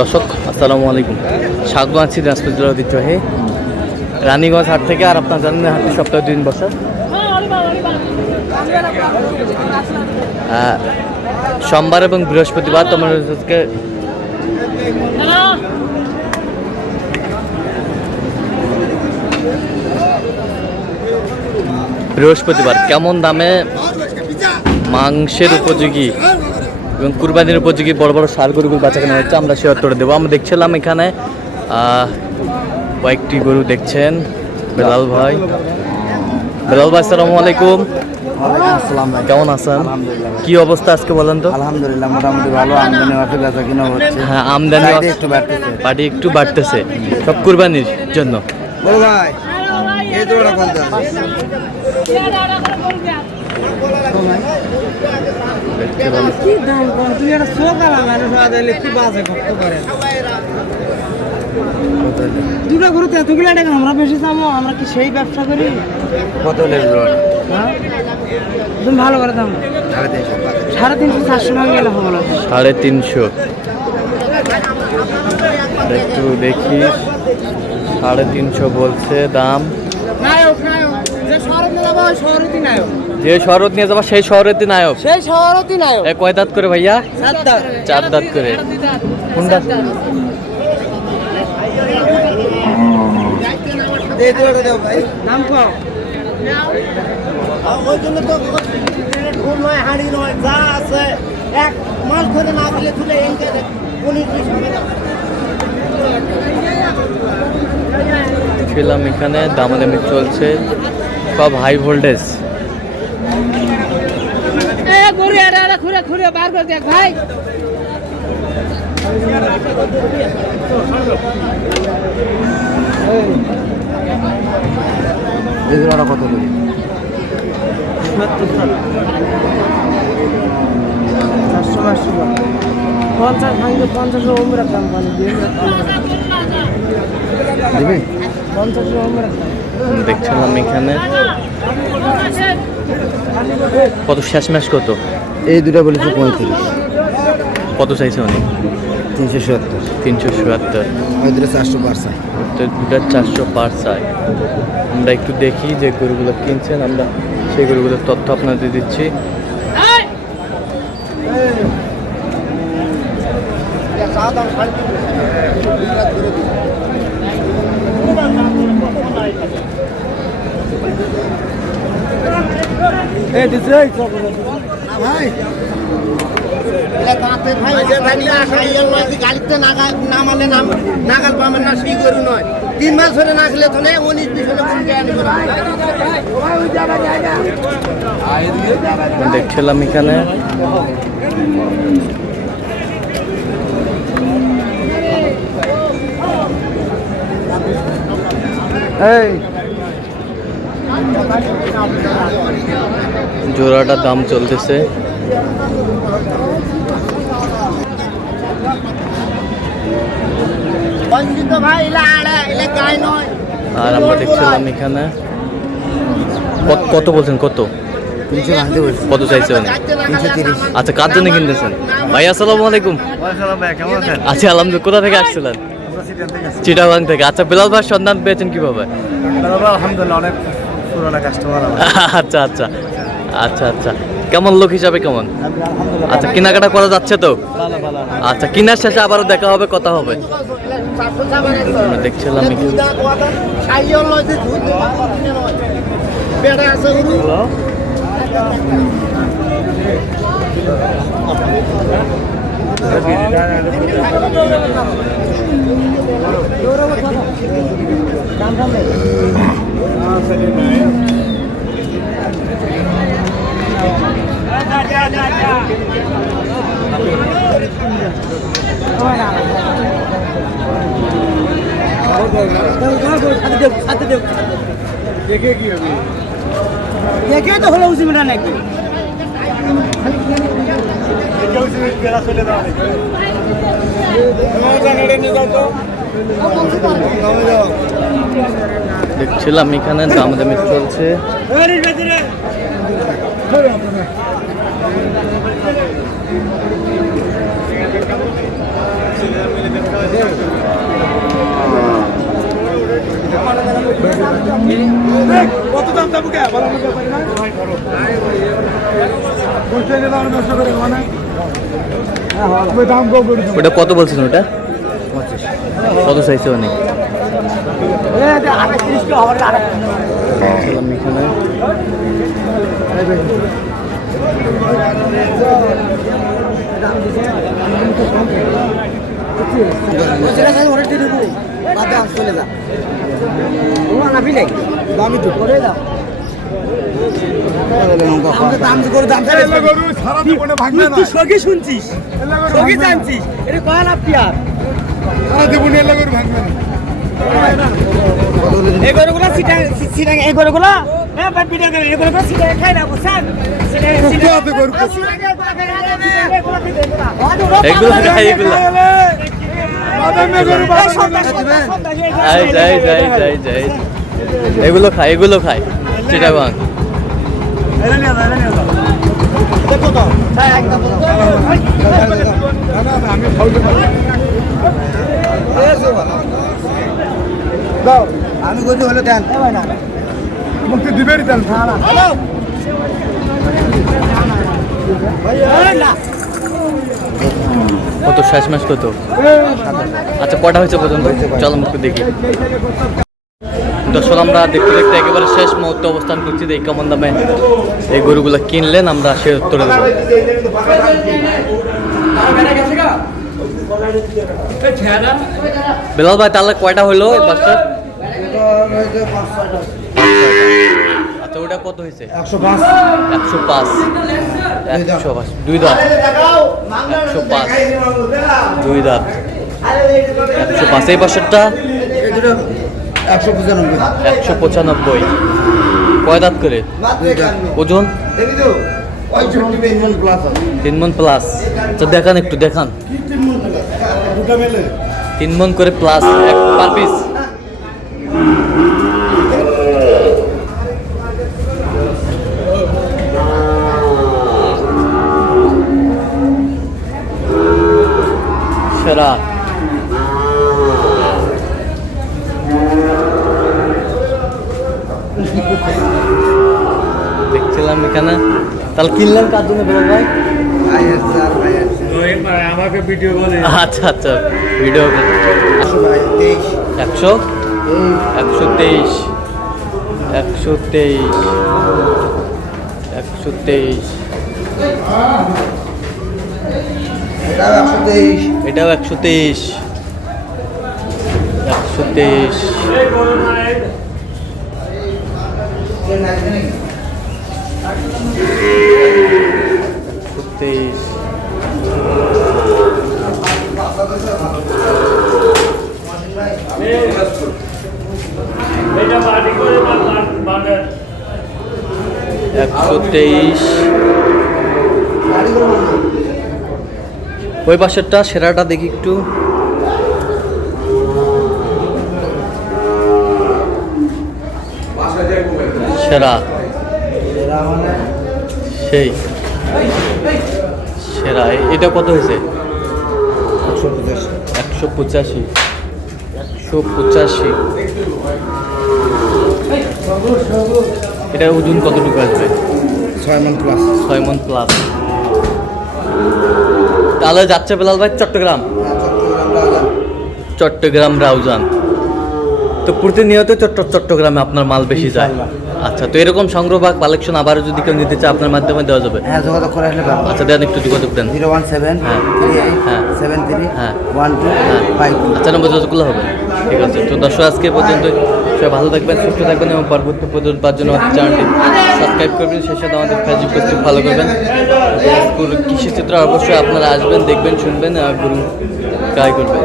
দর্শক আসসালামু আলাইকুম, স্বাগত আছি দিনাজপুর জেলার ঐতিহ্যবাহী রানীগঞ্জ হাট থেকে। আর আপনার জানেন হাটটি সপ্তাহে 2 দিন বসে। সোমবার এবং বৃহস্পতিবার। তোমার বৃহস্পতিবার কেমন দামে মাংসের উপযোগী এবং কুরবানির উপযোগী বড় বড় ষাঁড় গরুগুলো বাচ্চা কেনা হচ্ছে, আমরা সে উত্তরে দেবো। আমরা দেখছিলাম এখানে কয়েকটি গরু দেখছেন। বেলাল ভাই, আসসালামু আলাইকুম। আসসালাম ভাই, কেমন আছেন? কি অবস্থা আজকে বলেন তো? আলহামদুলিল্লাহ মোটামুটি ভালো। আমদানি বেচা কিনা হচ্ছে। হ্যাঁ, আমদানি একটু বাড়তেছে, পাটি একটু বাড়তেছে, সব কুরবানির জন্য। বলো ভাই, এই দৌড়া কোন দাম? কি দাম কোন? তুই একটা সোকালা মানুষ আদাইলে কি বাজে করতে পারে? দুটা গরুতে এতগুলো টাকা আমরা বেশি চাবো? আমরা কি সেই ব্যবসা করি? কত লেগলো? হ্যাঁ, তুমি ভালো করে দাম 350 400 টাকা গেলে হবে না? 350। একটু দেখি, 350 বলছে দাম। যে শহরত নিয়ে যাবা সেই শহরের নায়ক, সেই শহরতি নায়ক। কয় দাঁত করে ভাইয়া? 4 দাঁত করে। কোন দাঁত? নাম কও। ওই জন্য তো ফুল নয়, হাঁড়ি নয়, যা আছে এক মাস ধরে না দিলে তুলে ছিলাম এখানে, দামাদামি চলছে, সব হাই ভোল্টেজ। ঘুরে ঘুরে বার করে দেখ ভাই। এগুলো কত দেবে? 50 ভাঙবে, 50 ওমরা দাম মানে দেবে 50 ওমরা। দেখছিলাম এখানে কত শেষ ম্যাচ কত? এই দুটো বলেছে 35। কত চাইছে অনেক? 370। 370। ওই দুটো 400 পার চাই। দুটা 400 পার চাই। আমরা একটু দেখি যে গরুগুলো কিনছেন, আমরা সেই গরুগুলোর তথ্য আপনাদের দিচ্ছি। গাড়িতে নামালে নাগাল পাবেন না, সেই গরু নয়। 3 মাস ধরে না খেলে তো 19-20 দেখছিলাম এখানে জোড়াটার দাম চলতেছে। আর আমরা দেখছিলাম এখানে কত বলছেন? কত কত চাইছে? 330। আচ্ছা, কার জন্য কিনতেছেন ভাই? আসসালামু আলাইকুম। আচ্ছা, আলহামদুলিল্লাহ। কোথা থেকে আসছিলেন? চিটাগাং থেকে। আচ্ছা, বেলাল ভাইয়ের সন্ধান পেয়েছেন কিভাবে? আলহামদুলিল্লাহ, অনেক পুরোনো কাস্টমার। আচ্ছা আচ্ছা আচ্ছা আচ্ছা, কেমন লোক হিসাবে কেমন? আচ্ছা, কেনাকাটা করা যাচ্ছে তো? আচ্ছা, কেনার শেষে আবারও দেখা হবে, কথা হবে। আমরা দেখছিলাম দেখে কি হবে? দেখে তো হলো উচিত নাকি? দেখছিলাম এখানে দামাদামি চলছে। কত দাম দাম কে বলা মুখে পারি না বলতে গেলে আমরা ব্যবসা করে মানে ওই দাম কম করে ওটা কত বলছেন ওটা? কত চাইছে অনেক? এখানে সারা জীবনে ভাঙবে না শুনছিস জানছিস এটা কয়া লাভ কি আর সারা জীবনে এলা গরু ভাঙবে না এই গরুগুলো সিটাং এই গরুগুলো হ্যাঁ বাট ভিডিও করে এই গরুগুলো সিটাং খাই না বুঝছেন এগুলো খাই এগুলো যাই এগুলো খায় চিটাগাং। আমি গরু হলো দেন মুক্তি দিবেই দেন কত শেষ ম্যাচ কত? আচ্ছা কটা হয়েছে পর্যন্ত? চলো মুখে দেখি। দর্শক আমরা দেখতে দেখতে একেবারে শেষ মুহূর্তে অবস্থান করছি। এই কেমন দামে এই গরুগুলো কিনলেন আমরা সে উত্তরে দেবো। বেলাল ভাই তাহলে কয়টা হলো এই বাসটা? আচ্ছা ওটা কত হয়েছে? 105 দুই দাঁত 105 দুই দাঁত 105। এই পাশেরটা 195 কয় দাঁত করে? ওজন 3 মণ প্লাস। আচ্ছা দেখান একটু দেখান 3 মণ করে প্লাস পার পিস। সেরা দেখছিলাম এখানে। তাহলে কিনলেন কার জন্য বলুন ভাই? আমাকে ভিডিও বলে আচ্ছা আচ্ছা ভিডিও 123 123 এটাও 123 123। ওই পাশেরটা সেরাটা দেখি একটু। সেরা সেই সেরা এটা কত হয়েছে? 185 এটার ওজন কতটুকু আসবে? 6 মণ প্লাস 6 মণ প্লাস। তাহলে যাচ্ছে বেলাল ভাই চট্টগ্রাম রাউজান। তো প্রতিনিয়ত চট্টগ্রামে আপনার মাল বেশি যায়। আচ্ছা তো এরকম সংগ্রহ বা কালেকশন আবারও যদি কেউ নিতে চায় আপনার মাধ্যমে দেওয়া যাবে? হ্যাঁ যোগাযোগ করে আসলে আচ্ছা দেন একটু যোগাযোগ দেন। 017 হ্যাঁ 73 হ্যাঁ 12 আচ্ছা নম্বর যোগাযোগগুলো হবে। ঠিক আছে তো দর্শক আজকে পর্যন্ত সবাই ভালো থাকবেন সুস্থ থাকবেন এবং পরবর্তী পর্যন্ত পাওয়ার জন্য আমাদের চ্যানেলটি সাবস্ক্রাইব করবেন। সেই সাথে আমাদের ফেসবুক পেজটি ফলো করবেন। কৃষি চিত্র অবশ্যই আপনারা আসবেন দেখবেন শুনবেন আর গরু ট্রাই করবেন।